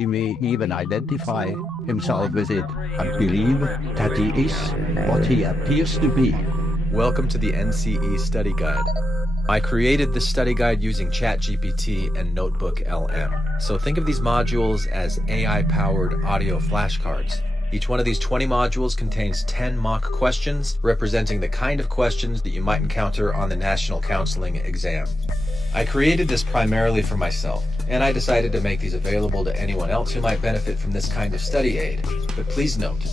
He may even identify himself with it and believe that he is what he appears to be. Welcome to the NCE Study Guide. I created this study guide using ChatGPT and Notebook LM. So think of these modules as AI-powered audio flashcards. Each one of these 20 modules contains 10 mock questions representing the kind of questions that you might encounter on the National Counseling exam. I created this primarily for myself, and I decided to make these available to anyone else who might benefit from this kind of study aid. But please note,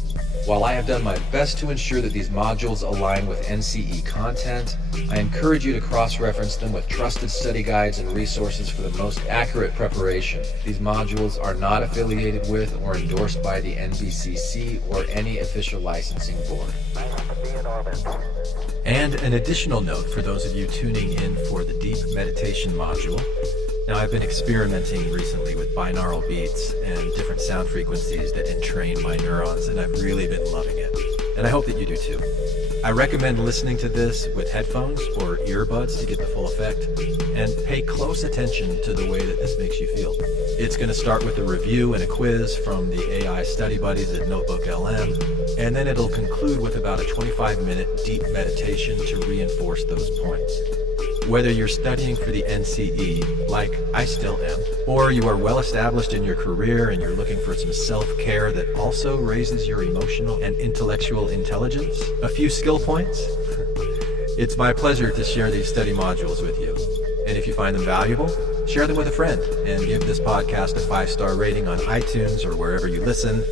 while I have done my best to ensure that these modules align with NCE content, I encourage you to cross-reference them with trusted study guides and resources for the most accurate preparation. These modules are not affiliated with or endorsed by the NBCC or any official licensing board. And an additional note for those of you tuning in for the deep meditation module. Now, I've been experimenting recently with binaural beats and different sound frequencies that entrain my neurons, and I've really been loving it. And I hope that you do too. I recommend listening to this with headphones or earbuds to get the full effect, and pay close attention to the way that this makes you feel. It's going to start with a review and a quiz from the AI study buddies at Notebook LM, and then it'll conclude with about a 25-minute deep meditation to reinforce those points. Whether you're studying for the NCE, like I still am, or you are well established in your career and you're looking for some self-care that also raises your emotional and intellectual intelligence, a few skill points, it's my pleasure to share these study modules with you. And if you find them valuable, share them with a friend and give this podcast a 5-star rating on iTunes or wherever you listen.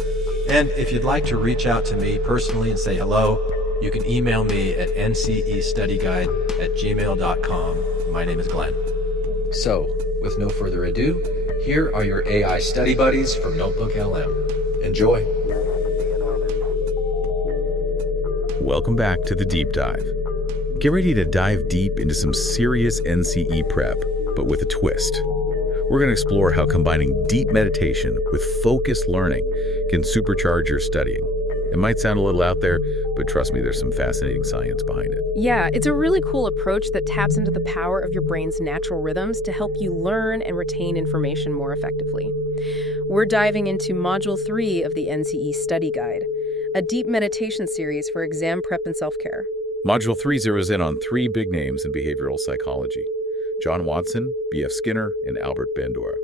And if you'd like to reach out to me personally and say hello, you can email me at ncestudyguide@gmail.com. My name is Glenn. So, with no further ado, here are your AI study buddies from Notebook LM. Enjoy. Welcome back to the Deep Dive. Get ready to dive deep into some serious NCE prep, but with a twist. We're going to explore how combining deep meditation with focused learning can supercharge your studying. It might sound a little out there, but trust me, there's some fascinating science behind it. Yeah, it's a really cool approach that taps into the power of your brain's natural rhythms to help you learn and retain information more effectively. We're diving into Module 3 of the NCE Study Guide, a deep meditation series for exam prep and self-care. Module 3 zeroes in on 3 big names in behavioral psychology: John Watson, B.F. Skinner, and Albert Bandura.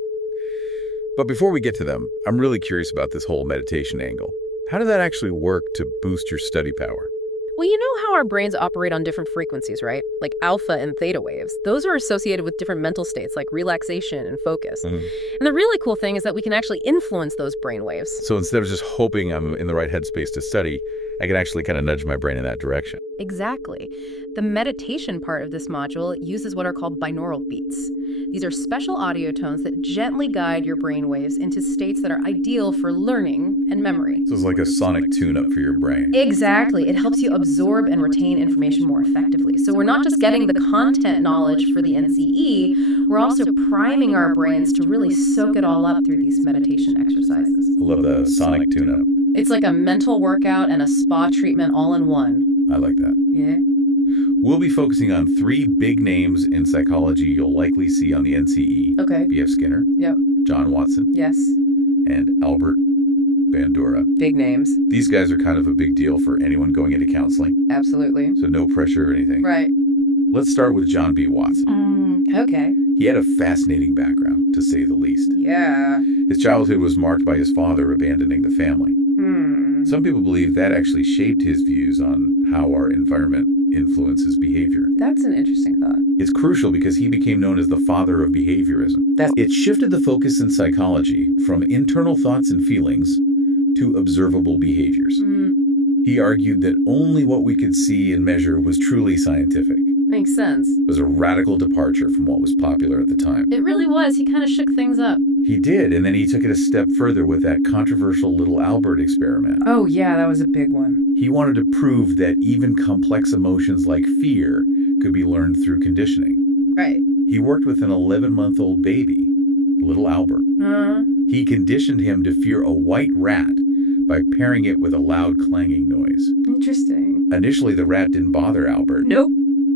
But before we get to them, I'm really curious about this whole meditation angle. How does that actually work to boost your study power? Well, you know how our brains operate on different frequencies, right? Like alpha and theta waves. Those are associated with different mental states like relaxation and focus. And the really cool thing is that we can actually influence those brain waves. So instead of just hoping I'm in the right headspace to study, I can actually kind of nudge my brain in that direction. Exactly. The meditation part of this module uses what are called binaural beats. These are special audio tones that gently guide your brain waves into states that are ideal for learning and memory. So it's like a sonic tune-up for your brain. Exactly. It helps you absorb and retain information more effectively. So we're not just getting the content knowledge for the NCE, we're also priming our brains to really soak it all up through these meditation exercises. I love the sonic tune-up. It's like a mental workout and a spa treatment all in one. I like that. Yeah. We'll be focusing on 3 big names in psychology you'll likely see on the NCE. Okay. B.F. Skinner, Yep. John Watson, Yes. and Albert Bandura. Big names. These guys are kind of a big deal for anyone going into counseling, Absolutely. so no pressure or anything. Right. Let's start with John B. Watson. Okay. He had a fascinating background, to say the least. Yeah. His childhood was marked by his father abandoning the family. Some people believe that actually shaped his views on how our environment influences behavior. That's an interesting thought. It's crucial because he became known as the father of behaviorism. It shifted the focus in psychology from internal thoughts and feelings to observable behaviors. He argued that only what we could see and measure was truly scientific. Makes sense. It was a radical departure from what was popular at the time. It really was. He kind of shook things up. He did, and then he took it a step further with that controversial little Albert experiment. Oh, yeah, that was a big one. He wanted to prove that even complex emotions like fear could be learned through conditioning. Right. He worked with an 11-month-old baby, little Albert. He conditioned him to fear a white rat by pairing it with a loud clanging noise. Interesting. Initially, the rat didn't bother Albert. Nope.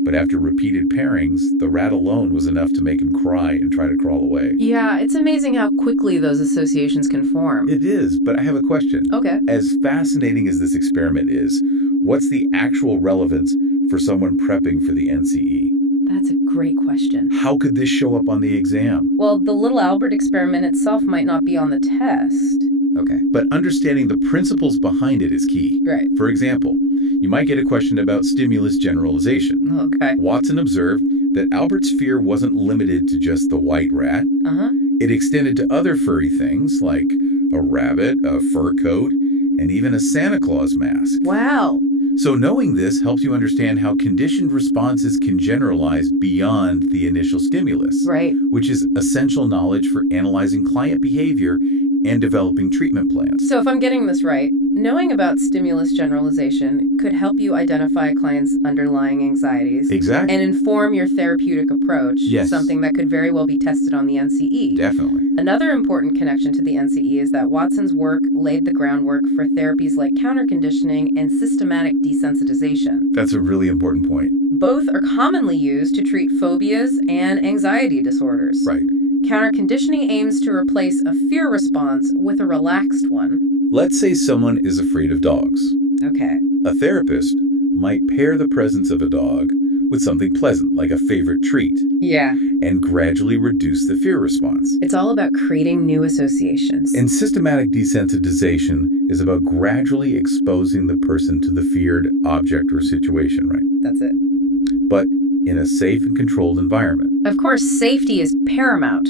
But after repeated pairings, the rat alone was enough to make him cry and try to crawl away. Yeah, it's amazing how quickly those associations can form. It is, but I have a question. Okay. As fascinating as this experiment is, what's the actual relevance for someone prepping for the NCE? That's a great question. How could this show up on the exam? Well, the little Albert experiment itself might not be on the test. Okay. But understanding the principles behind it is key. Right. For example, you might get a question about stimulus generalization. Okay. Watson observed that Albert's fear wasn't limited to just the white rat. Uh-huh. It extended to other furry things like a rabbit, a fur coat, and even a Santa Claus mask. Wow. So knowing this helps you understand how conditioned responses can generalize beyond the initial stimulus, Right. which is essential knowledge for analyzing client behavior and developing treatment plans. So if I'm getting this right, knowing about stimulus generalization could help you identify a client's underlying anxieties Exactly. and inform your therapeutic approach, Yes. something that could very well be tested on the NCE. Definitely. Another important connection to the NCE is that Watson's work laid the groundwork for therapies like counterconditioning and systematic desensitization. That's a really important point. Both are commonly used to treat phobias and anxiety disorders. Right. Counterconditioning aims to replace a fear response with a relaxed one. Let's say someone is afraid of dogs. Okay. A therapist might pair the presence of a dog with something pleasant, like a favorite treat, Yeah. and gradually reduce the fear response. It's all about creating new associations. And systematic desensitization is about gradually exposing the person to the feared object or situation, right? That's it. But in a safe and controlled environment. Of course, safety is paramount.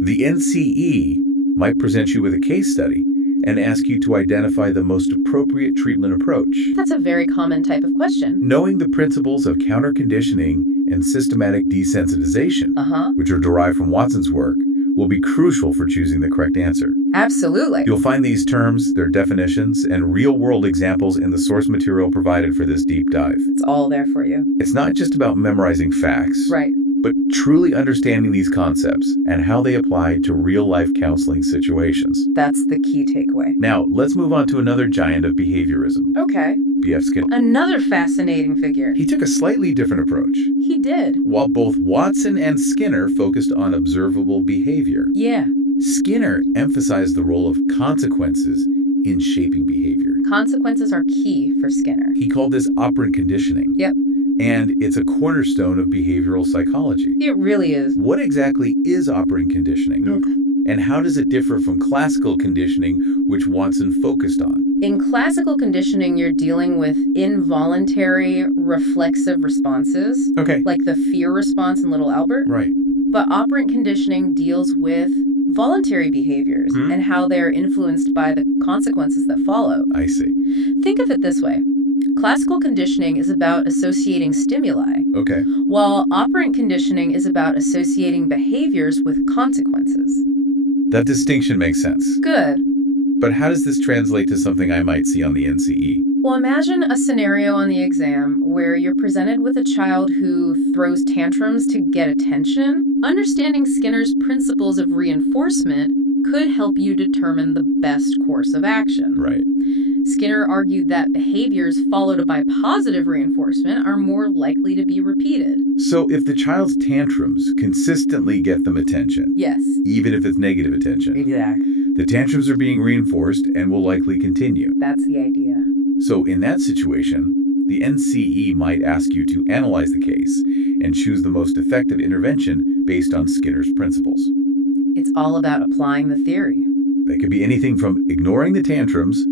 The NCE might present you with a case study and ask you to identify the most appropriate treatment approach. That's a very common type of question. Knowing the principles of counterconditioning and systematic desensitization, Uh-huh. which are derived from Watson's work, will be crucial for choosing the correct answer. Absolutely. You'll find these terms, their definitions, and real-world examples in the source material provided for this deep dive. It's all there for you. It's not just about memorizing facts, Right. but truly understanding these concepts and how they apply to real-life counseling situations. That's the key takeaway. Now, let's move on to another giant of behaviorism, Okay. B.F. Skinner. Another fascinating figure. He took a slightly different approach. He did. While both Watson and Skinner focused on observable behavior, Yeah. Skinner emphasized the role of consequences in shaping behavior. Consequences are key for Skinner. He called this operant conditioning. Yep. And it's a cornerstone of behavioral psychology. It really is. What exactly is operant conditioning? And how does it differ from classical conditioning, which Watson focused on? In classical conditioning, you're dealing with involuntary reflexive responses, Okay. like the fear response in Little Albert. Right. But operant conditioning deals with voluntary behaviors and how they're influenced by the consequences that follow. I see. Think of it this way. Classical conditioning is about associating stimuli, Okay. while operant conditioning is about associating behaviors with consequences. That distinction makes sense. Good. But how does this translate to something I might see on the NCE? Well, imagine a scenario on the exam where you're presented with a child who throws tantrums to get attention. Understanding Skinner's principles of reinforcement could help you determine the best course of action. Right. Skinner argued that behaviors followed by positive reinforcement are more likely to be repeated. So if the child's tantrums consistently get them attention, Yes. even if it's negative attention, Exactly. the tantrums are being reinforced and will likely continue. That's the idea. So in that situation, the NCE might ask you to analyze the case and choose the most effective intervention based on Skinner's principles. It's all about applying the theory. They could be anything from ignoring the tantrums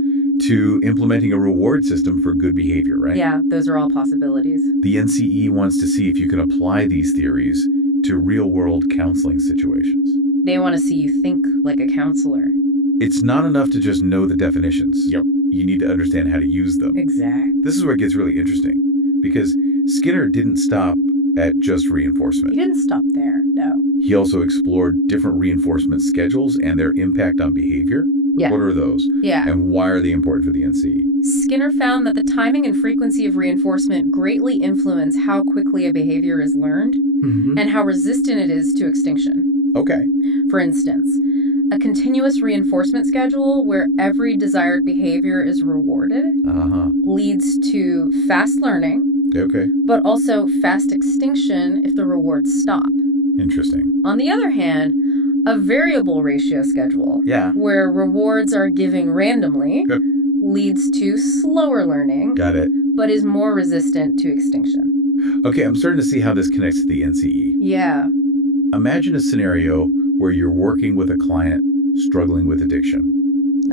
to implementing a reward system for good behavior, right? Yeah, those are all possibilities. The NCE wants to see if you can apply these theories to real-world counseling situations. They want to see you think like a counselor. It's not enough to just know the definitions. Yep. You need to understand how to use them. Exactly. This is where it gets really interesting, because Skinner didn't stop at just reinforcement. He didn't stop there, no. He also explored different reinforcement schedules and their impact on behavior. Yeah. What are those? Yeah. And why are they important for the NCE? Skinner found that the timing and frequency of reinforcement greatly influence how quickly a behavior is learned and how resistant it is to extinction. Okay. For instance, a continuous reinforcement schedule where every desired behavior is rewarded leads to fast learning Okay. but also fast extinction if the rewards stop. Interesting. On the other hand, a variable ratio schedule, Yeah. where rewards are given randomly, Yep. leads to slower learning, Got it. but is more resistant to extinction. Okay, I'm starting to see how this connects to the NCE. Yeah. Imagine a scenario where you're working with a client struggling with addiction.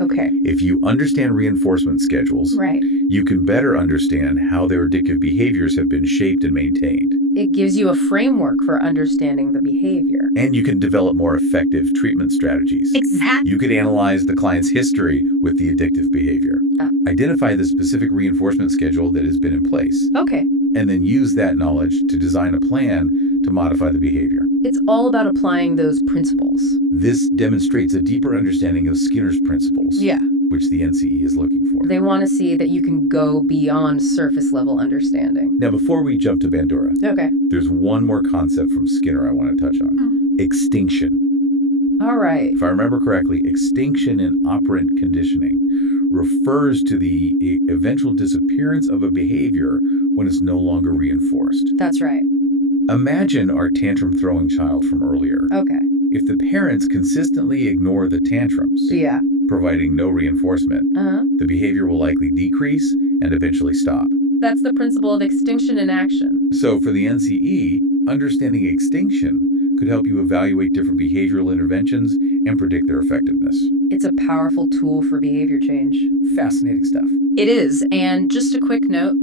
Okay. If you understand reinforcement schedules, Right. you can better understand how their addictive behaviors have been shaped and maintained. It gives you a framework for understanding the behavior. And you can develop more effective treatment strategies. Exactly. You could analyze the client's history with the addictive behavior. Identify the specific reinforcement schedule that has been in place. Okay. And then use that knowledge to design a plan to modify the behavior. It's all about applying those principles. This demonstrates a deeper understanding of Skinner's principles, Yeah. which the NCE is looking for. They want to see that you can go beyond surface level understanding. Now, before we jump to Bandura, Okay. there's one more concept from Skinner I want to touch on. Extinction. All right. If I remember correctly, extinction in operant conditioning refers to the eventual disappearance of a behavior when it's no longer reinforced. That's right. Imagine our tantrum-throwing child from earlier. Okay. If the parents consistently ignore the tantrums, Yeah. providing no reinforcement, Uh-huh. the behavior will likely decrease and eventually stop. That's the principle of extinction in action. So for the NCE, understanding extinction could help you evaluate different behavioral interventions and predict their effectiveness. It's a powerful tool for behavior change. Fascinating stuff. It is. And just a quick note,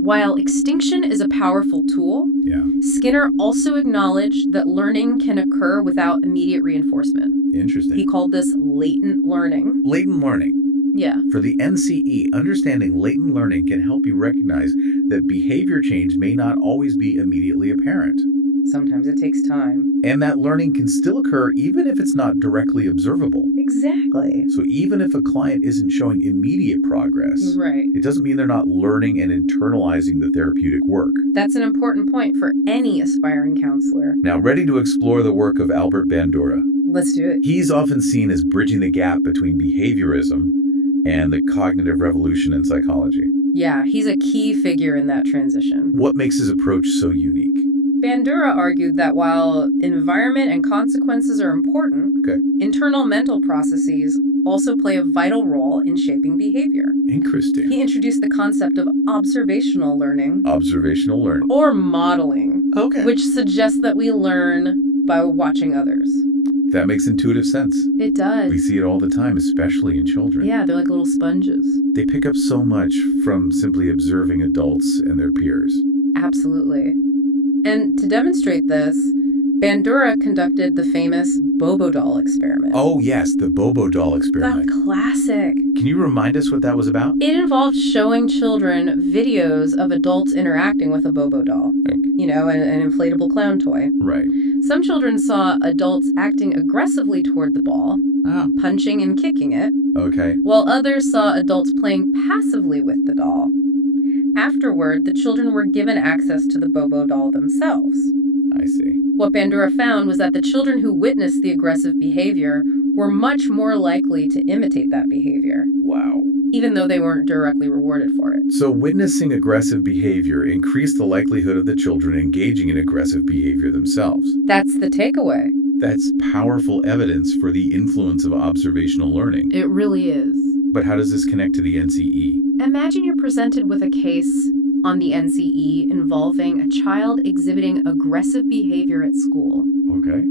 while extinction is a powerful tool, Yeah. Skinner also acknowledged that learning can occur without immediate reinforcement. Interesting. He called this latent learning. Latent learning. Yeah. For the NCE, understanding latent learning can help you recognize that behavior change may not always be immediately apparent. Sometimes it takes time. And that learning can still occur even if it's not directly observable. Exactly. So even if a client isn't showing immediate progress, Right. it doesn't mean they're not learning and internalizing the therapeutic work. That's an important point for any aspiring counselor. Now, ready to explore the work of Albert Bandura? Let's do it. He's often seen as bridging the gap between behaviorism and the cognitive revolution in psychology. Yeah, he's a key figure in that transition. What makes his approach so unique? Bandura argued that while environment and consequences are important, Okay. internal mental processes also play a vital role in shaping behavior. Interesting. He introduced the concept of observational learning, Observational learning. or modeling, Okay. which suggests that we learn by watching others. That makes intuitive sense. It does. We see it all the time, especially in children. Yeah, they're like little sponges. They pick up so much from simply observing adults and their peers. Absolutely. And to demonstrate this, Bandura conducted the famous Bobo doll experiment. Oh, yes, the Bobo doll experiment. The classic. Can you remind us what that was about? It involved showing children videos of adults interacting with a Bobo doll. You know, an inflatable clown toy. Right. Some children saw adults acting aggressively toward the ball, Oh. punching and kicking it, Okay. while others saw adults playing passively with the doll. Afterward, the children were given access to the Bobo doll themselves. I see. What Bandura found was that the children who witnessed the aggressive behavior were much more likely to imitate that behavior, Wow. even though they weren't directly rewarded for it. So witnessing aggressive behavior increased the likelihood of the children engaging in aggressive behavior themselves. That's the takeaway. That's powerful evidence for the influence of observational learning. It really is. But how does this connect to the NCE? Imagine you're presented with a case on the NCE involving a child exhibiting aggressive behavior at school. Okay.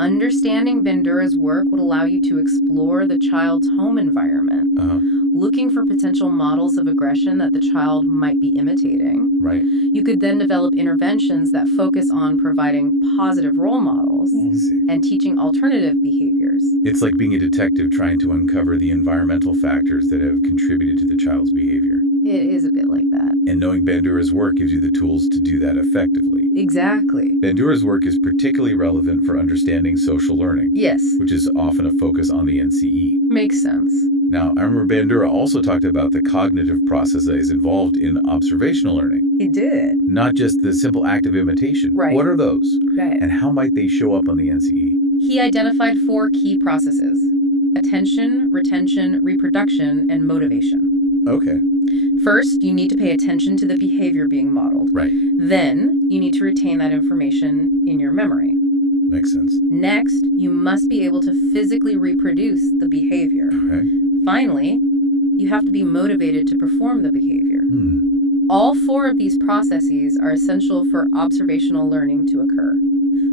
Understanding Bandura's work would allow you to explore the child's home environment, Uh-huh. looking for potential models of aggression that the child might be imitating. Right. You could then develop interventions that focus on providing positive role models I see. and teaching alternative behaviors. It's like being a detective trying to uncover the environmental factors that have contributed to the child's behavior. It is a bit like that. And knowing Bandura's work gives you the tools to do that effectively. Exactly. Bandura's work is particularly relevant for understanding social learning, Yes, which is often a focus on the NCE. makes sense. Now, I remember Bandura also talked about the cognitive process that is involved in observational learning, He did. not just the simple act of imitation. Right. What are those? Right. And how might they show up on the NCE? He identified 4 key processes: attention, retention, reproduction, and motivation. Okay. First, you need to pay attention to the behavior being modeled. Right. Then, you need to retain that information in your memory. Makes sense. Next, you must be able to physically reproduce the behavior. Okay. Finally, you have to be motivated to perform the behavior. Hmm. All four of these processes are essential for observational learning to occur.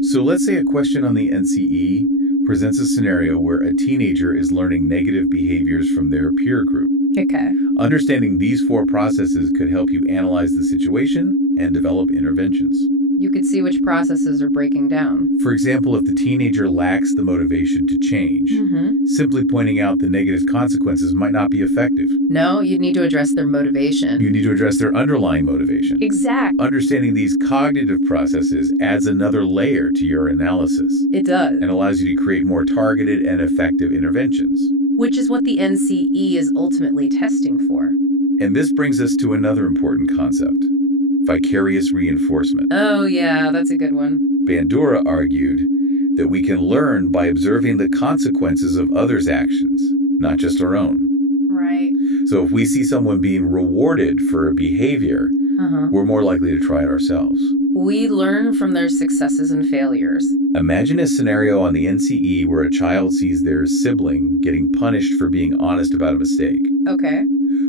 So let's say a question on the NCE presents a scenario where a teenager is learning negative behaviors from their peer group. Okay. Understanding these four processes could help you analyze the situation and develop interventions. You could see which processes are breaking down. For example, if the teenager lacks the motivation to change, simply pointing out the negative consequences might not be effective. No, you'd need to address their motivation. You need to address their underlying motivation. Exactly. Understanding these cognitive processes adds another layer to your analysis It does. and allows you to create more targeted and effective interventions. Which is what the NCE is ultimately testing for. And this brings us to another important concept: vicarious reinforcement. Oh yeah, that's a good one. Bandura argued that we can learn by observing the consequences of others' actions, not just our own. Right. So if we see someone being rewarded for a behavior, we're more likely to try it ourselves. We learn from their successes and failures. Imagine a scenario on the NCE where a child sees their sibling getting punished for being honest about a mistake. Okay.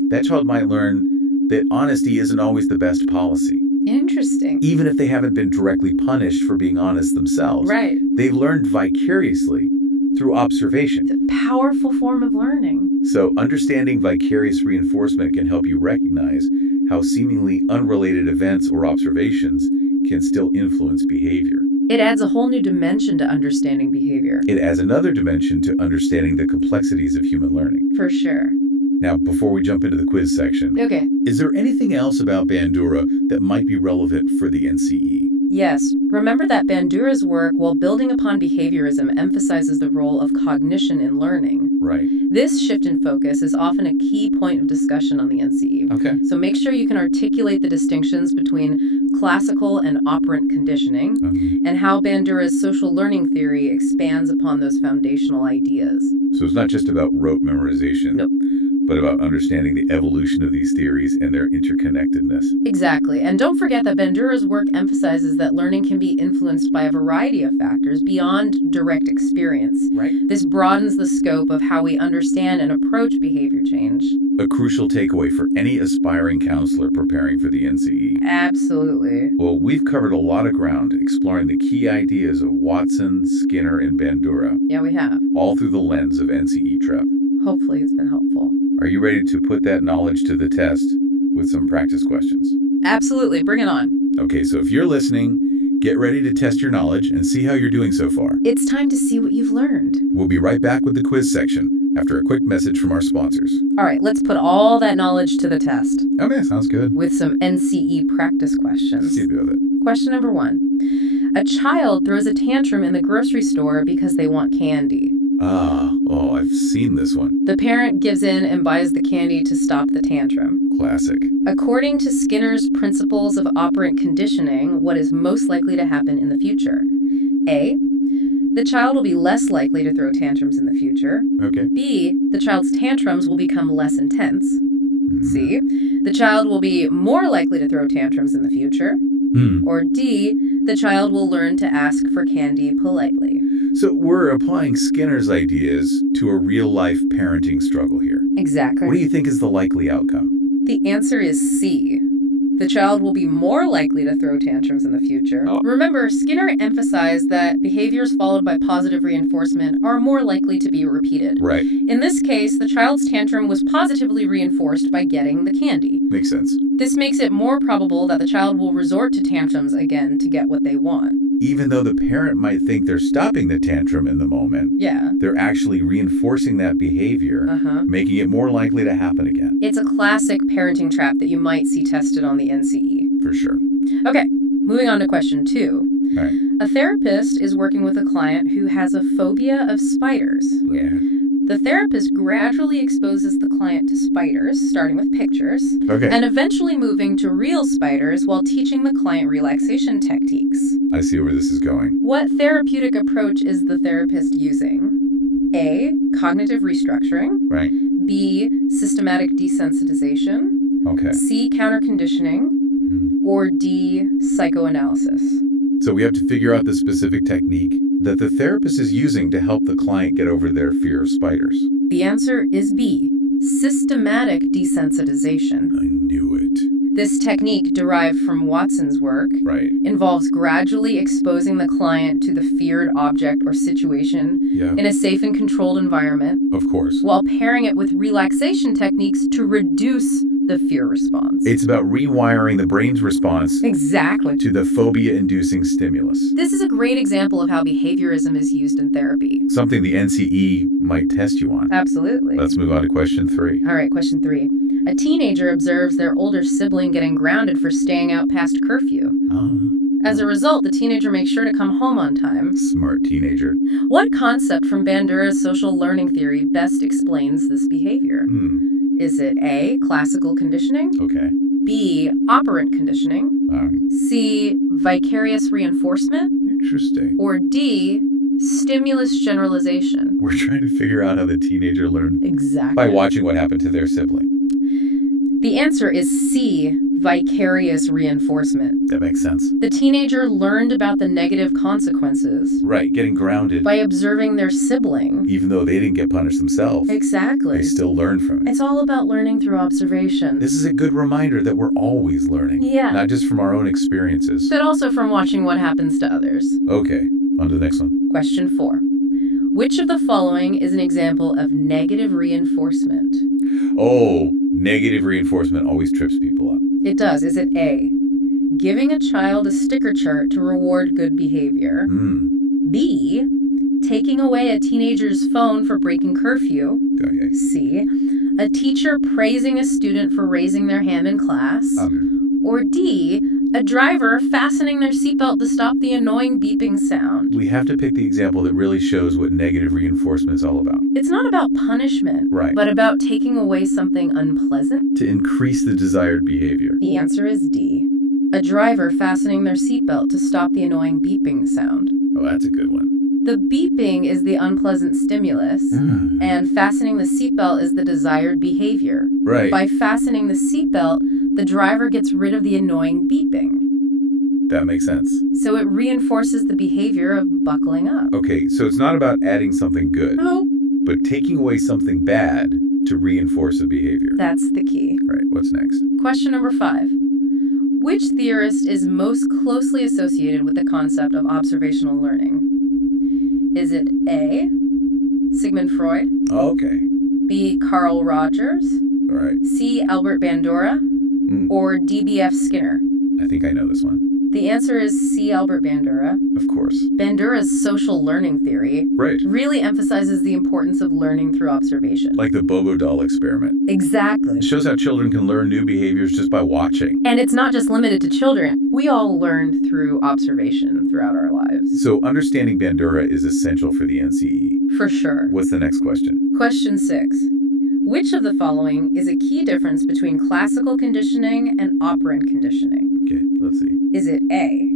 That child might learn that honesty isn't always the best policy. Interesting. Even if they haven't been directly punished for being honest themselves. Right. They've learned vicariously through observation. The powerful form of learning. So understanding vicarious reinforcement can help you recognize how seemingly unrelated events or observations can still influence behavior. It adds a whole new dimension to understanding behavior. It adds another dimension to understanding the complexities of human learning. For sure. Now, before we jump into the quiz section, Okay. is there anything else about Bandura that might be relevant for the NCE? Yes. Remember that Bandura's work, while building upon behaviorism, emphasizes the role of cognition in learning. Right. This shift in focus is often a key point of discussion on the NCE. Okay. So make sure you can articulate the distinctions between classical and operant conditioning, and how Bandura's social learning theory expands upon those foundational ideas. So it's not just about rote memorization. Nope. But about understanding the evolution of these theories and their interconnectedness. Exactly. And don't forget that Bandura's work emphasizes that learning can be influenced by a variety of factors beyond direct experience. Right. This broadens the scope of how we understand and approach behavior change. A crucial takeaway for any aspiring counselor preparing for the NCE. Absolutely. Well, we've covered a lot of ground exploring the key ideas of Watson, Skinner, and Bandura, Yeah, we have. all through the lens of NCE Trep. Hopefully it's been helpful. Are you ready to put that knowledge to the test with some practice questions? Absolutely. Bring it on. Okay, so if you're listening, get ready to test your knowledge and see how you're doing so far. It's time to see what you've learned. We'll be right back with the quiz section after a quick message from our sponsors. All right, let's put all that knowledge to the test Okay, sounds good. with some NCE practice questions. See with it. Question number 1. A child throws a tantrum in the grocery store because they want candy. I've seen this one. The parent gives in and buys the candy to stop the tantrum. Classic. According to Skinner's principles of operant conditioning, what is most likely to happen in the future? A. The child will be less likely to throw tantrums in the future. Okay. B. The child's tantrums will become less intense. C. The child will be more likely to throw tantrums in the future. Or D. The child will learn to ask for candy politely. So we're applying Skinner's ideas to a real-life parenting struggle here. Exactly. What do you think is the likely outcome? The answer is C. The child will be more likely to throw tantrums in the future. Remember, Skinner emphasized that behaviors followed by positive reinforcement are more likely to be repeated. Right. In this case, the child's tantrum was positively reinforced by getting the candy. Makes sense. This makes it more probable that the child will resort to tantrums again to get what they want. Even though the parent might think they're stopping the tantrum in the moment, Yeah. they're actually reinforcing that behavior, making it more likely to happen again. It's a classic parenting trap that you might see tested on the NCE. For sure. Okay, moving on to question 2. All right. A therapist is working with a client who has a phobia of spiders. Yeah. The therapist gradually exposes the client to spiders, starting with pictures, Okay. and eventually moving to real spiders while teaching the client relaxation techniques. I see where this is going. What therapeutic approach is the therapist using? A, cognitive restructuring, Right. B, systematic desensitization, Okay. C, counterconditioning, or D, psychoanalysis. So we have to figure out the specific technique that the therapist is using to help the client get over their fear of spiders. The answer is B, systematic desensitization. I knew it. This technique, derived from Watson's work, Right. involves gradually exposing the client to the feared object or situation Yeah. in a safe and controlled environment, Of course. while pairing it with relaxation techniques to reduce the fear response. It's about rewiring the brain's response Exactly. to the phobia-inducing stimulus. This is a great example of how behaviorism is used in therapy. Something the NCE might test you on. Absolutely. Let's move on to question 3. All right, question 3. A teenager observes their older sibling getting grounded for staying out past curfew. As a result, the teenager makes sure to come home on time. Smart teenager. What concept from Bandura's social learning theory best explains this behavior? Is it A, classical conditioning, Okay. B, operant conditioning, C, vicarious reinforcement, Interesting. or D, stimulus generalization? We're trying to figure out how the teenager learned Exactly. by watching what happened to their sibling. The answer is C, vicarious reinforcement. That makes sense. The teenager learned about the negative consequences Right, getting grounded, by observing their sibling. even though they didn't get punished themselves, Exactly. they still learned from it. It's all about learning through observation. This is a good reminder that we're always learning. Yeah. Not just from our own experiences. But also from watching what happens to others. Okay, on to the next one. Question 4. Which of the following is an example of negative reinforcement? Oh, negative reinforcement always trips people up. It does. Is it A, giving a child a sticker chart to reward good behavior? B, taking away a teenager's phone for breaking curfew? Okay. C, a teacher praising a student for raising their hand in class? Or D, a driver fastening their seatbelt to stop the annoying beeping sound? We have to pick the example that really shows what negative reinforcement is all about. It's not about punishment, Right. but about taking away something unpleasant. To increase the desired behavior. The answer is D, a driver fastening their seatbelt to stop the annoying beeping sound. Oh, that's a good one. The beeping is the unpleasant stimulus, and fastening the seatbelt is the desired behavior. Right. By fastening the seatbelt, the driver gets rid of the annoying beeping. That makes sense. So it reinforces the behavior of buckling up. Okay, so it's not about adding something good, No, but taking away something bad to reinforce a behavior. that's the key. Right, what's next? Question number 5. Which theorist is most closely associated with the concept of observational learning? Is it A, Sigmund Freud, Oh, okay. B, Carl Rogers, All right. C, Albert Bandura, or D, B.F. Skinner? I think I know this one. The answer is C, Albert Bandura. Of course. Bandura's social learning theory Right. really emphasizes the importance of learning through observation. Like the Bobo doll experiment. Exactly. It shows how children can learn new behaviors just by watching. And it's not just limited to children. We all learn through observation throughout our lives. So understanding Bandura is essential for the NCE. For sure. What's the next question? Question 6. Which of the following is a key difference between classical conditioning and operant conditioning? Okay, let's see. Is it A,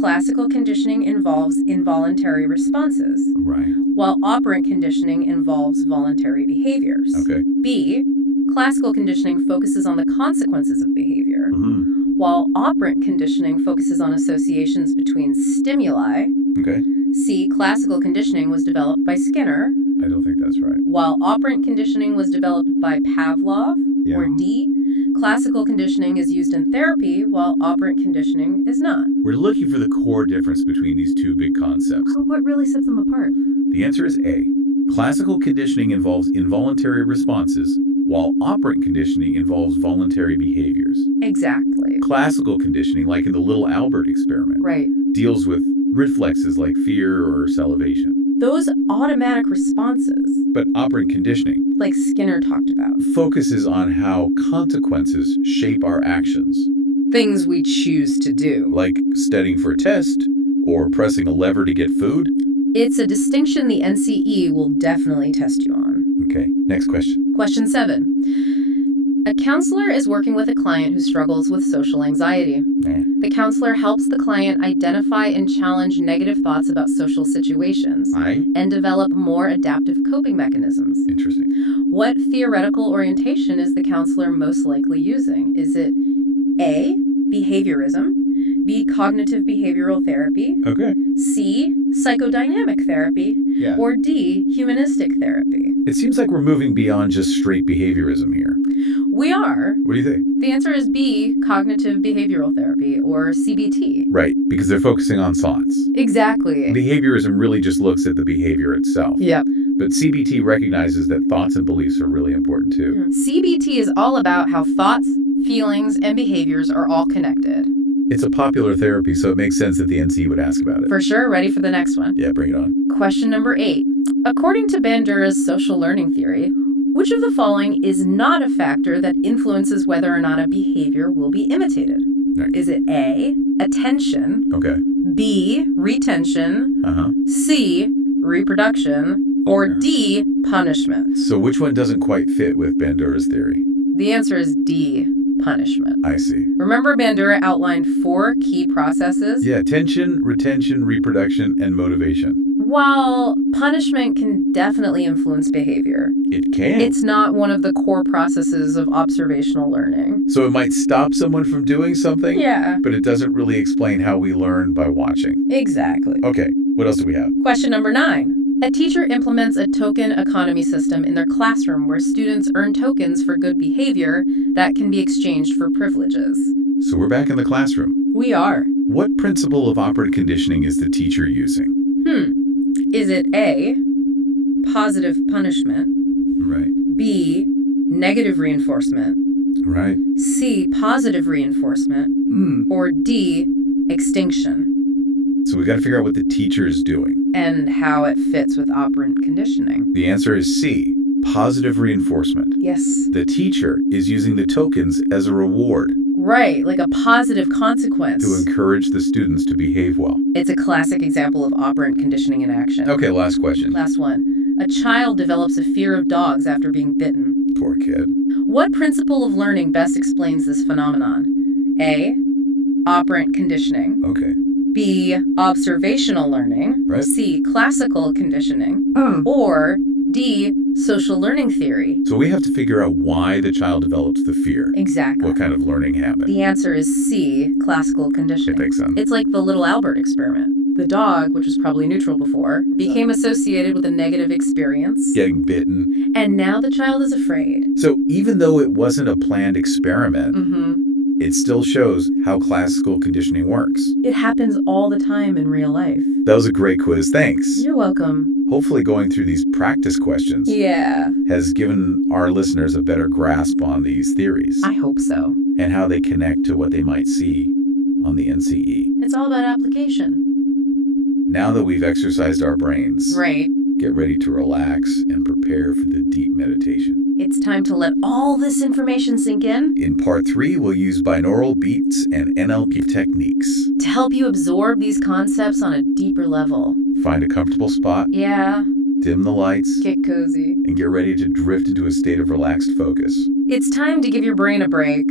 classical conditioning involves involuntary responses, Right. while operant conditioning involves voluntary behaviors? Okay. B, classical conditioning focuses on the consequences of behavior, while operant conditioning focuses on associations between stimuli. Okay. C, classical conditioning was developed by Skinner, I don't think that's right. while operant conditioning was developed by Pavlov. Yeah. Or D, classical conditioning is used in therapy, while operant conditioning is not. We're looking for the core difference between these two big concepts. So what really sets them apart? The answer is A. Classical conditioning involves involuntary responses, while operant conditioning involves voluntary behaviors. Exactly. Classical conditioning, like in the Little Albert experiment, Right. deals with reflexes like fear or salivation. Those automatic responses, But operant conditioning like Skinner talked about. focuses on how consequences shape our actions, Things we choose to do. like studying for a test or pressing a lever to get food. It's a distinction the NCE will definitely test you on. Okay, next question. Question 7. A counselor is working with a client who struggles with social anxiety. The counselor helps the client identify and challenge negative thoughts about social situations and develop more adaptive coping mechanisms. Interesting. What theoretical orientation is the counselor most likely using? Is it A, behaviorism, B, cognitive behavioral therapy, Okay. C, psychodynamic therapy, Yeah. or D, humanistic therapy? It seems like we're moving beyond just straight behaviorism here. We are. What do you think? The answer is B, cognitive behavioral therapy, or CBT. Right, because they're focusing on thoughts. Exactly. Behaviorism really just looks at the behavior itself. Yep. But CBT recognizes that thoughts and beliefs are really important too. CBT is all about how thoughts, feelings, and behaviors are all connected. It's a popular therapy, so it makes sense that the NCE would ask about it. For sure. Ready for the next one? Yeah, bring it on. Question number 8. According to Bandura's social learning theory, which of the following is not a factor that influences whether or not a behavior will be imitated? Right. Is it A, attention, Okay. B, retention, Uh-huh. C, reproduction, or D, punishment? So which one doesn't quite fit with Bandura's theory? The answer is D, punishment. I see. Remember, Bandura outlined 4 key processes? Yeah, attention, retention, reproduction, and motivation. While punishment can definitely influence behavior, It can. it's not one of the core processes of observational learning. So it might stop someone from doing something, Yeah, but it doesn't really explain how we learn by watching. exactly. Okay, what else do we have? Question number 9. A teacher implements a token economy system in their classroom where students earn tokens for good behavior that can be exchanged for privileges. So we're back in the classroom. We are. What principle of operant conditioning is the teacher using? Is it A, positive punishment, Right. B, negative reinforcement, Right. C, positive reinforcement, or D, extinction? So we got to figure out what the teacher is doing. And how it fits with operant conditioning. The answer is C, positive reinforcement. Yes. The teacher is using the tokens as a reward Right, like a positive consequence. to encourage the students to behave well. It's a classic example of operant conditioning in action. Okay, last question. Last one. A child develops a fear of dogs after being bitten. Poor kid. What principle of learning best explains this phenomenon? A, operant conditioning. Okay. B, observational learning. Right. C, classical conditioning. Or D, social learning theory. So we have to figure out why the child develops the fear. Exactly. What kind of learning happened? The answer is C, classical conditioning. It makes sense. It's like the little Albert experiment. The dog, which was probably neutral before, became associated with a negative experience. Getting bitten. And now the child is afraid. So even though it wasn't a planned experiment, it still shows how classical conditioning works. It happens all the time in real life. That was a great quiz. Thanks. You're welcome. Hopefully going through these practice questions Yeah, has given our listeners a better grasp on these theories I hope so. and how they connect to what they might see on the NCE. It's all about application. Now that we've exercised our brains, Right. get ready to relax and prepare for the deep meditation. It's time to let all this information sink in In part 3, we'll use binaural beats and NLP techniques. to help you absorb these concepts on a deeper level. Find a comfortable spot, Yeah, dim the lights, get cozy. and get ready to drift into a state of relaxed focus. It's time to give your brain a break.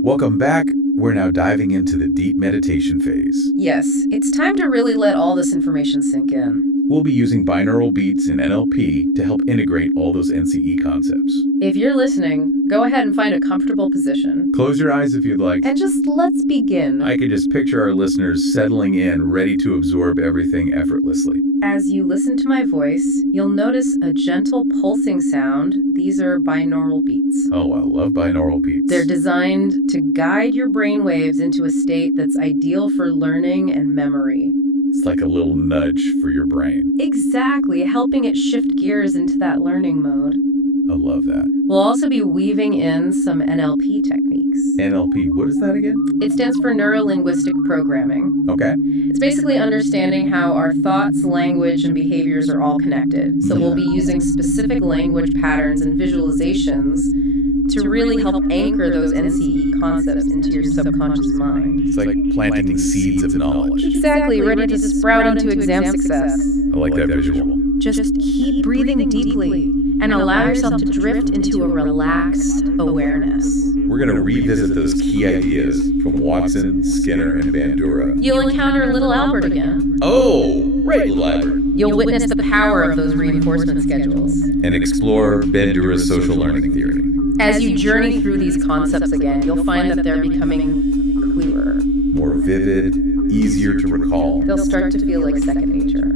Welcome back. We're now diving into the deep meditation phase. Yes, it's time to really let all this information sink in. We'll be using binaural beats and NLP to help integrate all those NCE concepts. If you're listening, go ahead and find a comfortable position. Close your eyes if you'd like. And just let's begin. I can just picture our listeners settling in, ready to absorb everything effortlessly. As you listen to my voice, you'll notice a gentle pulsing sound. These are binaural beats. Oh, I love binaural beats. They're designed to guide your brain waves into a state that's ideal for learning and memory. It's like a little nudge for your brain. Exactly, helping it shift gears into that learning mode. I love that. We'll also be weaving in some NLP techniques. NLP, what is that again? It stands for Neuro-Linguistic Programming. Okay. It's basically understanding how our thoughts, language, and behaviors are all connected. So we'll be using specific language patterns and visualizations to really help anchor those NCE concepts into your subconscious mind. It's like planting seeds of knowledge. Exactly, ready to sprout into exam success. I like that visual. Just keep breathing deeply and allow yourself to drift into a relaxed awareness. We're going to revisit those key ideas from Watson, Skinner, and Bandura. You'll encounter little Albert again. Oh, right, little Albert. You'll witness the power of those reinforcement schedules. And explore Bandura's social learning theory. As you journey through these concepts again, you'll find that they're becoming clearer. More vivid, easier to recall. They'll start to feel like second nature.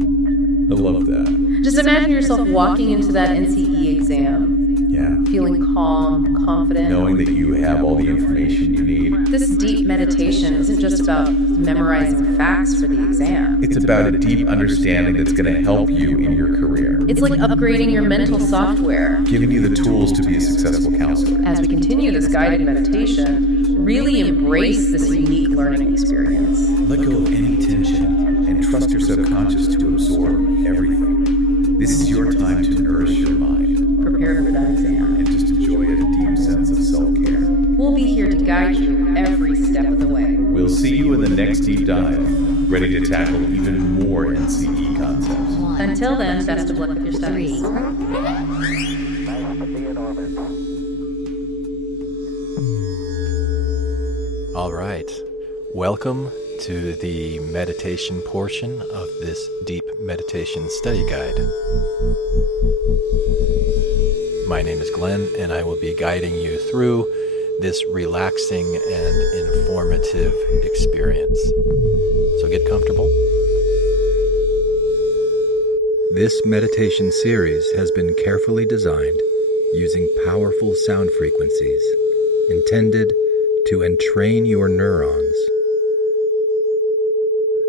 I love that. Just imagine yourself walking into that NCE exam, Yeah. feeling calm, confident. Knowing that you have all the information you need. This deep meditation isn't just about memorizing facts for the exam. It's about a deep understanding that's going to help you in your career. It's like upgrading your mental software. Giving you the tools to be a successful counselor. As we continue this guided meditation, really embrace this unique learning experience. Let go of any tension and trust your subconscious to absorb everything. This is your time to nourish your mind Prepare for that exam. and just enjoy a deep sense of self-care. We'll be here to guide you every step of the way. We'll see you in the next deep dive, ready to tackle even more NCE concepts. Until then, best of luck with your studies. All right. Welcome to the meditation portion of this deep meditation study guide. My name is Glenn, and I will be guiding you through this relaxing and informative experience. So get comfortable. This meditation series has been carefully designed using powerful sound frequencies intended to entrain your neurons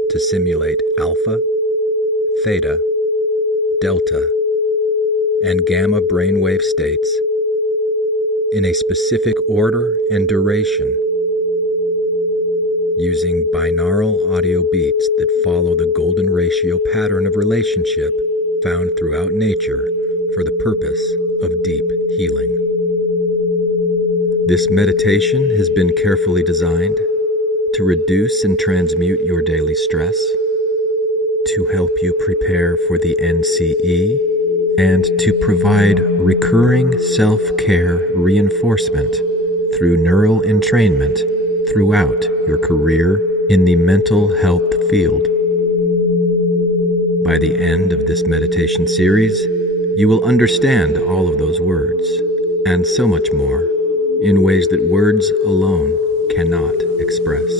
to simulate alpha, theta, delta, and gamma brainwave states in a specific order and duration, using binaural audio beats that follow the golden ratio pattern of relationship found throughout nature for the purpose of deep healing. This meditation has been carefully designed to reduce and transmute your daily stress, to help you prepare for the NCE, and to provide recurring self-care reinforcement through neural entrainment throughout your career in the mental health field. By the end of this meditation series, you will understand all of those words, and so much more, in ways that words alone cannot express.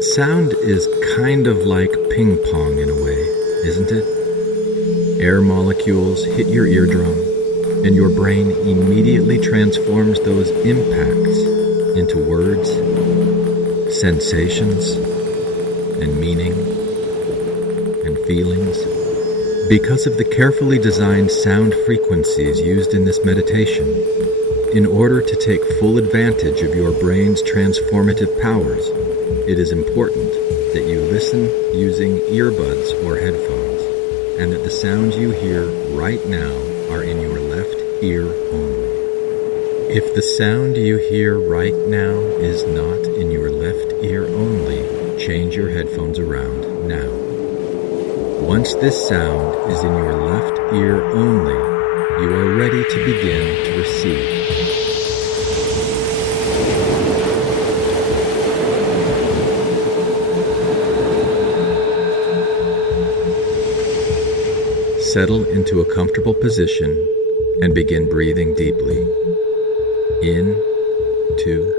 Sound is kind of like ping pong in a way, isn't it? Air molecules hit your eardrum, and your brain immediately transforms those impacts into words, sensations, and meaning, and feelings. Because of the carefully designed sound frequencies used in this meditation, in order to take full advantage of your brain's transformative powers, it is important that you listen using earbuds or headphones, and that the sounds you hear right now are in your left ear only. If the sound you hear right now is not in your left ear only, change your headphones around now. Once this sound is in your left ear only, you are ready to begin to receive. Settle into a comfortable position and begin breathing deeply. In, 2,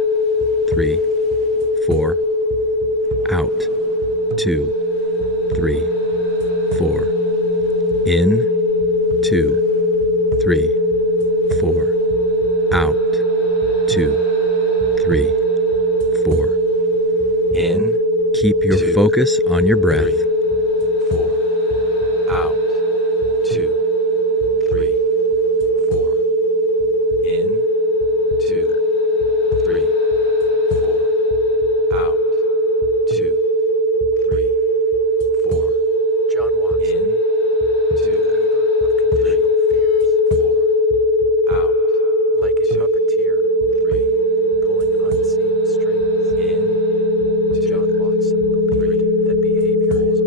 3, 4. Out, 2, 3, 4. In, 2, 3, 4. Out, 2, 3, 4. In. Keep your focus on your breath. 3, 4. Out, 2, 3, 4. In, 2, 3, 4. Out, 2, 3, 4. John Watson. In, 2, of conditional fears. 4. Out, like a puppeteer. 3, pulling unseen strings. In, John Watson believed that behavior is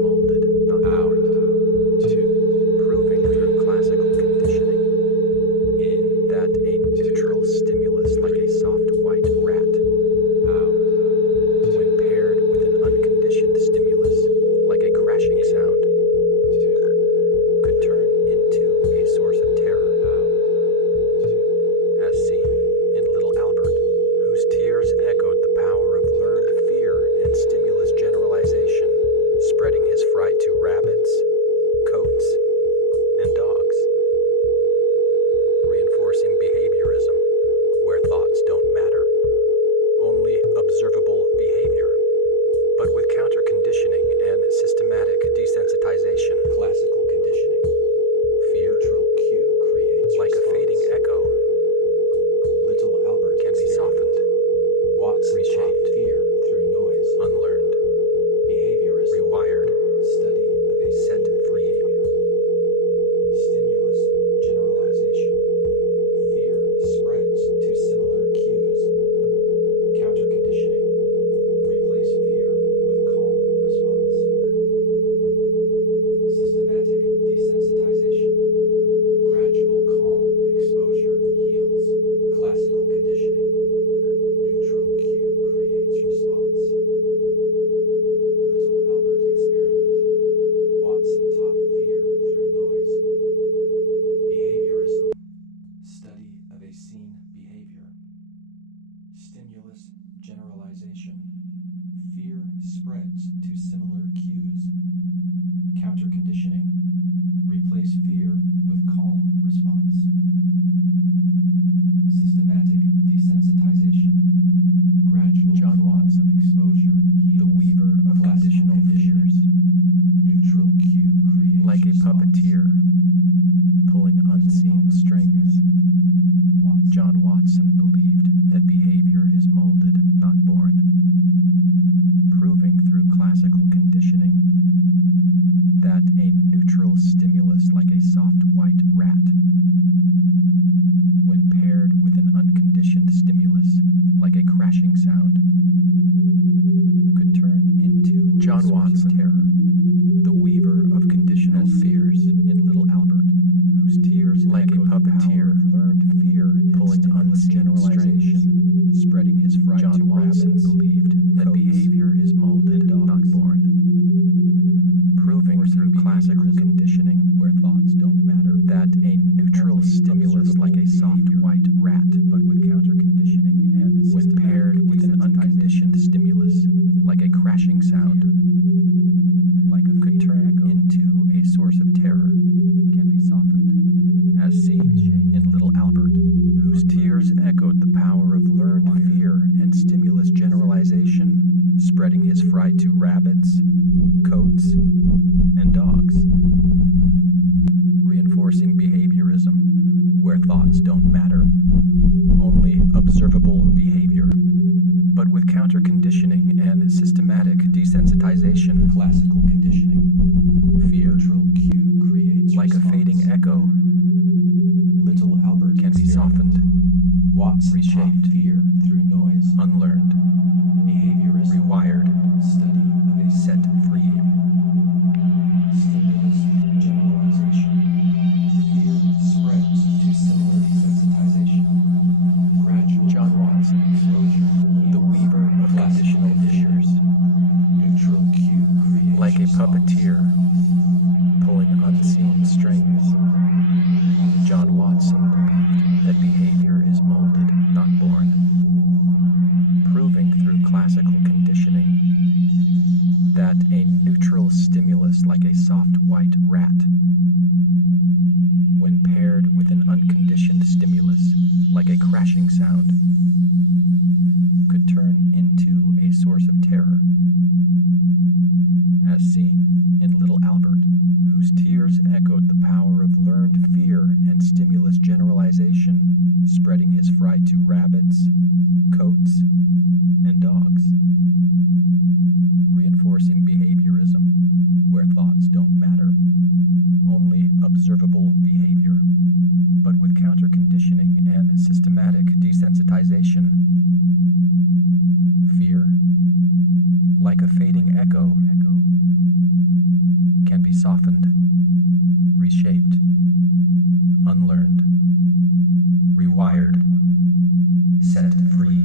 conditioning. Replace fear with calm response. Systematic desensitization. Gradual John Watson, exposure heals. the weaver of conditional fears. Neutral cue creates Like a response. puppeteer, pulling unseen strings. John Watson believed that behavior is molded, not born, proving through classical conditioning that a neutral stimulus like a soft white rat, when paired with an unconditioned stimulus like a crashing sound, could turn into John Watson, terror, the weaver of conditional fears in Little Albert, whose tears like a puppeteer learned fear, pulling unseen strings, spreading his fright. John Watson believed that behavior is molded, not born, proving through classical conditioning where thoughts don't matter that a neutral stimulus like a soft white rat, but with counter conditioning and when paired with an unconditioned stimulus like a crashing sound, could turn into a source of terror, can be softened, as seen in Little Albert, whose tears echoed the power of learned fear and stimulus generalization, spreading his fright to rabbits, coats, and dogs, reinforcing behaviorism where thoughts don't matter, only observable behavior, but with counter conditioning and systematic desensitization. Classical conditioning. Fear, Neutral cue creates like response. a fading echo, Little Albert can be experiment. softened, Watson taught reshaped, fear through noise. unlearned, Behaviorism. rewired, Study of a set free. stimulus generalization. Fear spreads to similar desensitization. Gradual John Watson, exposure the weaver of conditional fears, Neutral cue creates like a response. puppeteer, pulling unseen strings. John Watson believed that behavior is molded, not born, proving through classical conditioning that a neutral stimulus like a soft white rat, when paired with an unconditioned stimulus like a crashing sound, could turn into a source of terror, as seen in Little Albert, whose tears echoed the power of learned fear and stimulus generalization, spreading his fright to rabbits, coats, and dogs, reinforcing behaviorism where thoughts don't matter, only observable behavior, but with counter conditioning and systematic desensitization. Fear, like a fading echo, can be softened, reshaped, unlearned, rewired, set free.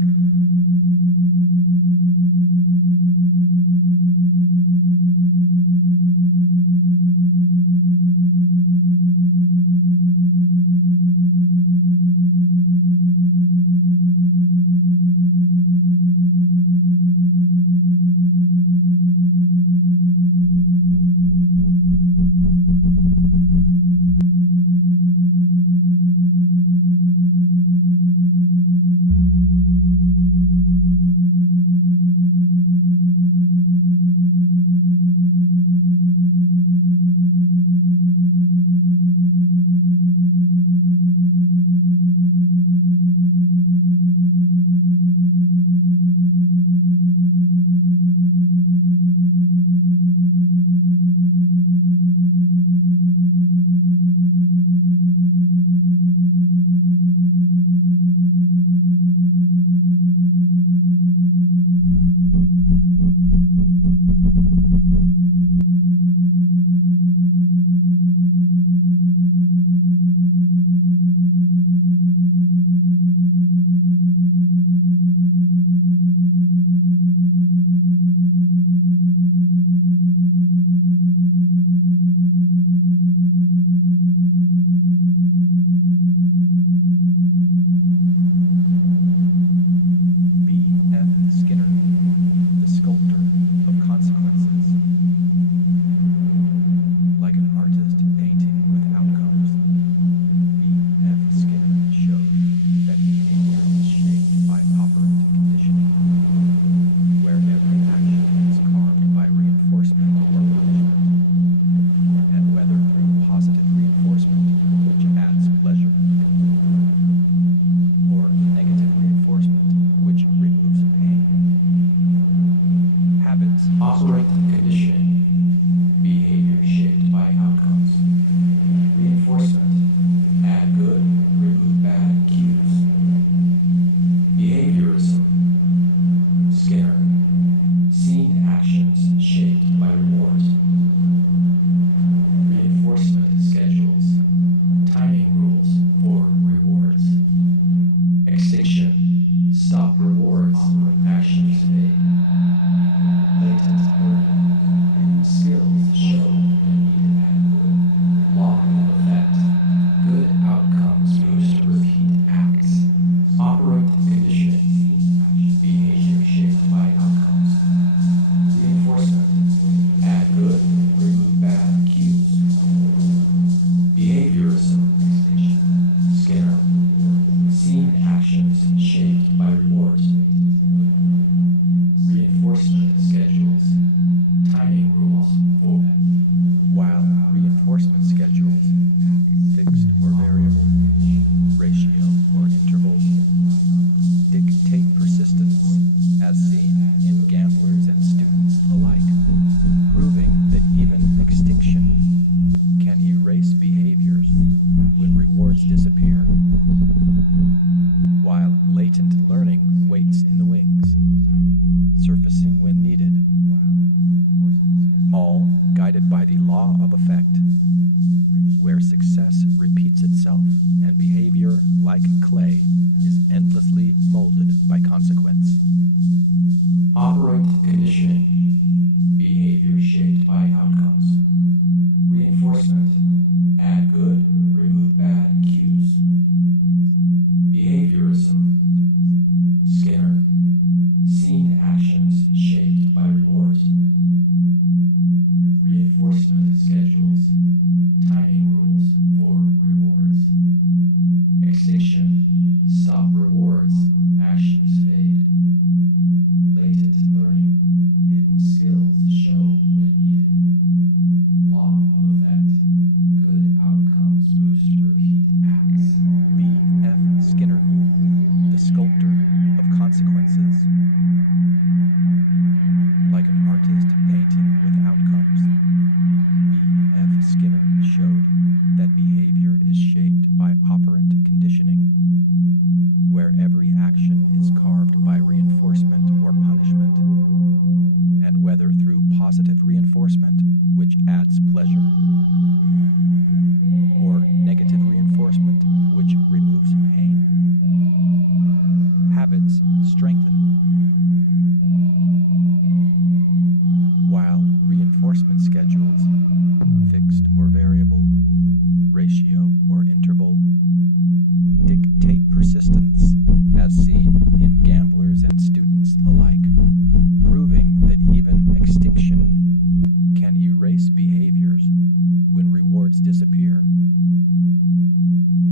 disappear,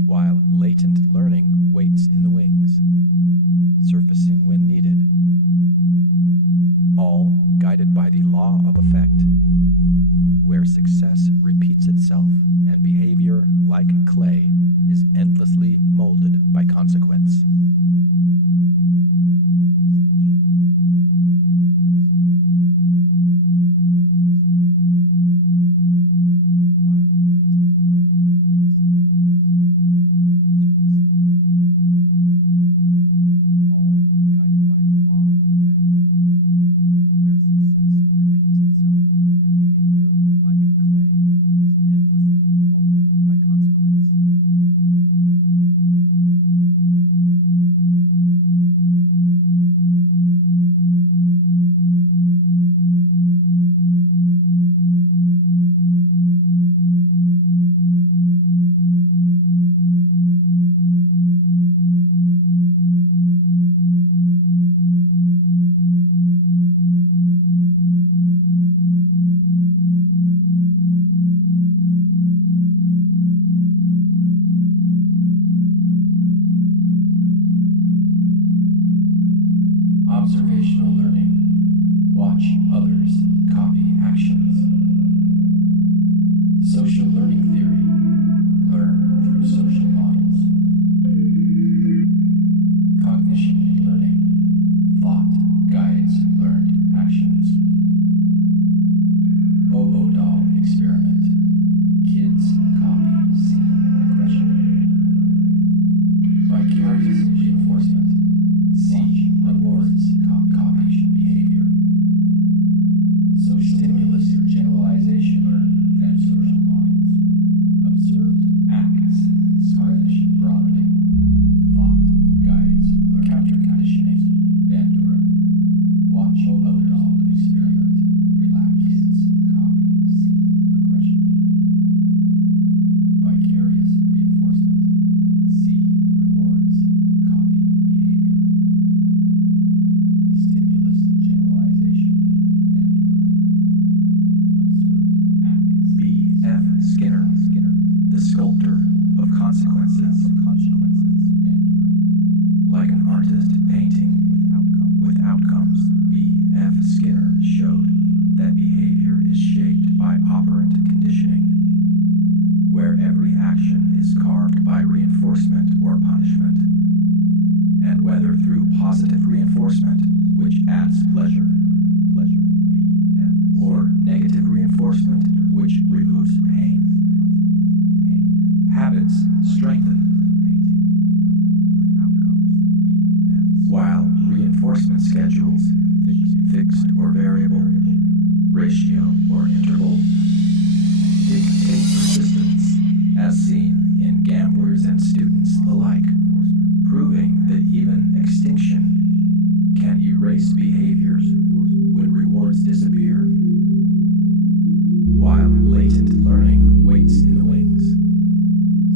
while latent learning waits in the wings, surfacing when needed, all guided by the law of effect, where success repeats itself and behavior, like clay, is endlessly molded by consequence. Observational learning. Watch others, copy actions. Social learning theory. Learn through social models. Cognition in learning. Thought guides learned actions. Bobo doll experiment. Kids copy scene aggression. Vicarious reinforcement. See rewards cognition behavior. Social stimulus generalization learn than social models. Observed acts cognition broadly. Thought guides learn counter conditioning. Bandura. Watch others experiment. Relax. Kids copy scene aggression. Vicarious reinforcement. See rewards copy behavior. Stimulus generalization. Bandura. Observed acts. B.F. Skinner. The sculptor of consequences. Bandura. Like an artist painting with outcomes, B.F. Skinner showed that behavior is shaped by operant conditioning, where every action is carved by reinforcement or punishment, and whether through positive reinforcement, which adds pleasure, or negative reinforcement, which removes pain, habits strengthen, while reinforcement schedules, fixed or variable, ratio or interval, dictate persistence, as seen in gamblers and students alike, proving that even extinction can erase behaviors when rewards disappear, while latent learning waits in the wings,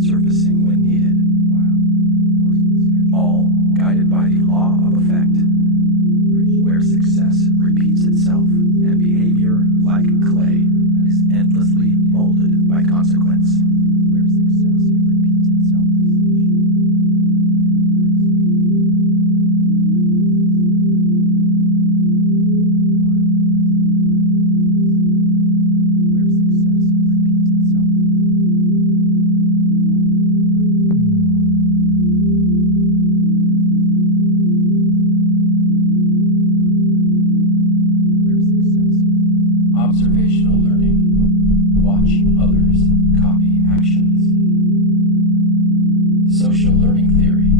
surfacing when needed, all guided by the law of effect, where success repeats itself and behavior, like clay, is endlessly molded by consequence. Where success repeats itself. Observational learning. Watch others, copy actions. Social learning theory.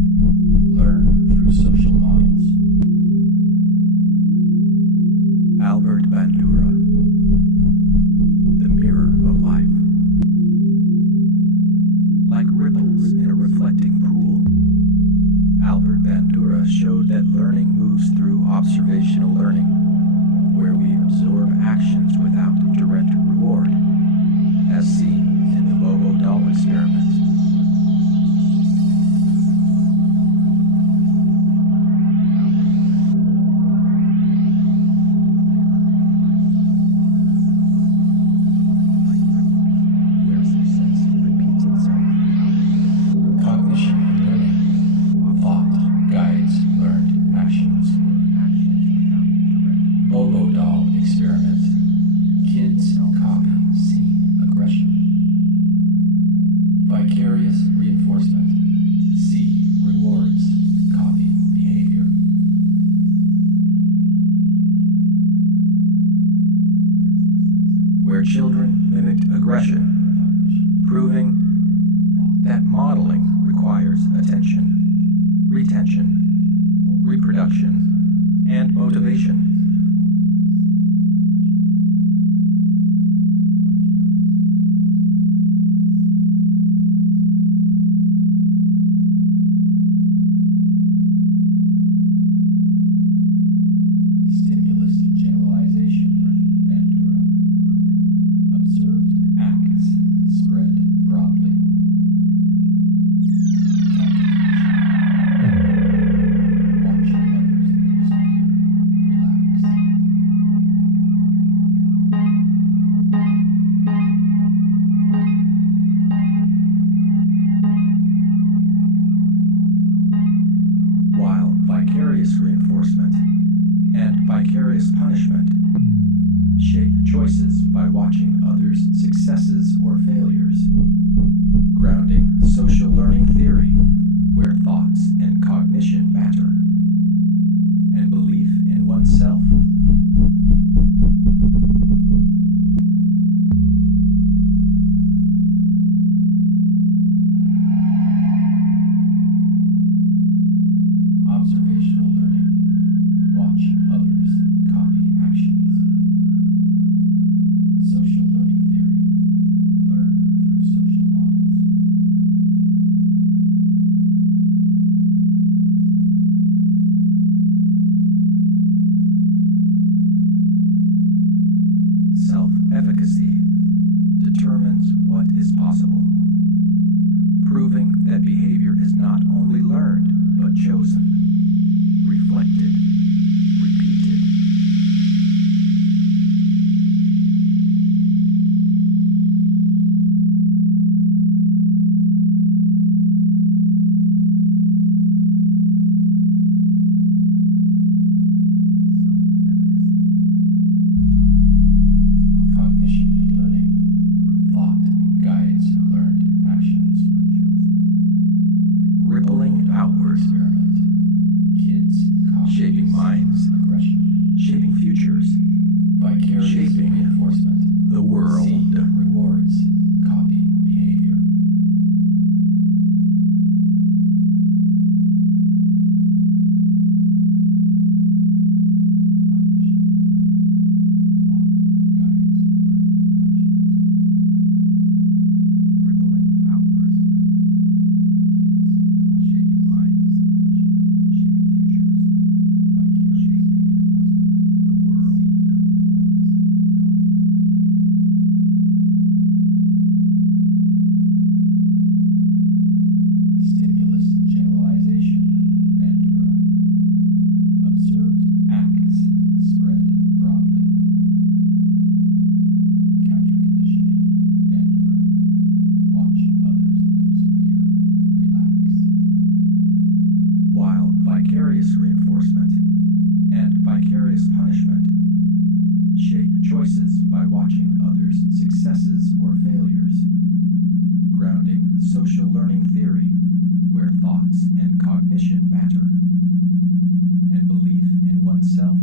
Learn through social models. Albert Bandura. The mirror of life. Like ripples in a reflecting pool, Albert Bandura showed that learning moves through observational learning, where we absorb actions without direct reward, as seen in the Bobo doll experiment. Where success proving that modeling requires attention, retention, reproduction, and motivation. Stimulus generalization, Bandura, proving observed acts spread broadly. Watch others lose fear, relax. While vicarious reinforcement and vicarious punishment shape choices by watching others' successes or failures, grounding social learning theory, where thoughts and cognition matter, and belief in oneself. Observational learning. Watch others, copy actions. Social learning theory. Learn through social models. Self-efficacy determines what is possible, proving that behavior is not only learned, but chosen, reflected, repeated. Cognition in learning. Thought guides learned actions. Rippling outward. Experiment. Kids shaping minds, aggression, shaping futures, vicarious shaping reinforcement, the world. See rewards, copy behavior. Stimulus generalization, Bandura. Observed acts spread broadly. Counter-conditioning, Bandura. Watch others lose fear, relax. While vicarious reinforcement and vicarious punishment shape choices by watching others' successes or failures, grounding social learning theory, where thoughts and cognition matter, and belief in oneself.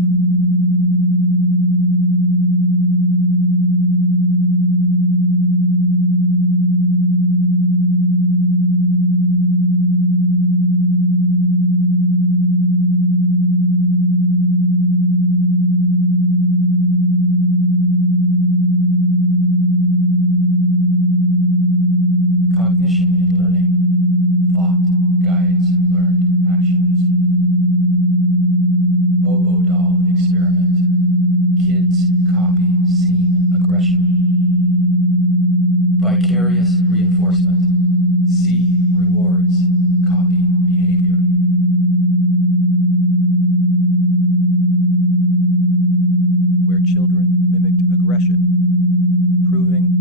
Cognition in learning. Thought guides learned actions. Bobo doll experiment. Kids copy scene aggression. Vicarious reinforcement. See rewards, copy behavior. Where children mimicked aggression, proving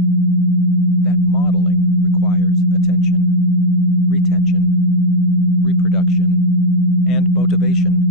that modeling requires attention, retention, reproduction, and motivation.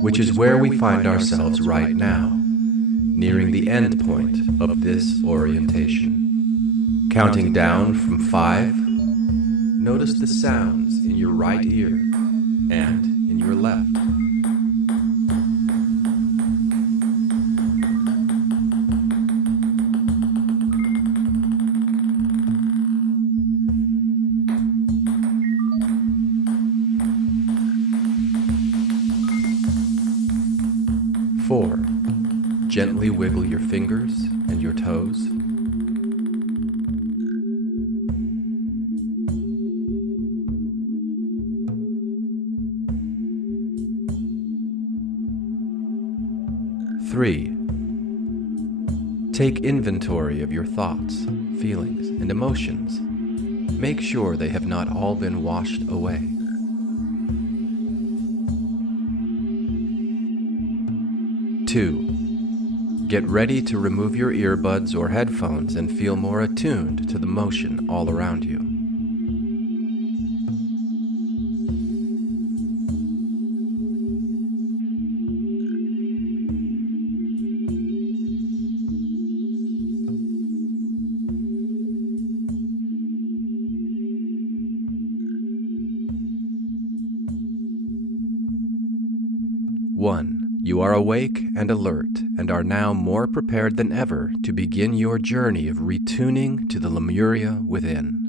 Which is where we find ourselves right now, nearing the end point of this orientation. Counting down from 5, notice the sounds in your right ear and in your left. 4. Gently wiggle your fingers and your toes. 3. Take inventory of your thoughts, feelings, and emotions. Make sure they have not all been washed away. 2. Get ready to remove your earbuds or headphones and feel more attuned to the motion all around you. 1. You are awake and alert and are now more prepared than ever to begin your journey of retuning to the Lemuria within.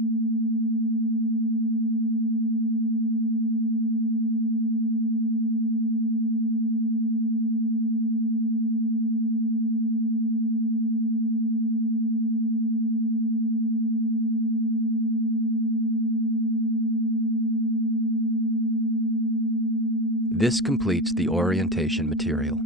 This completes the orientation material.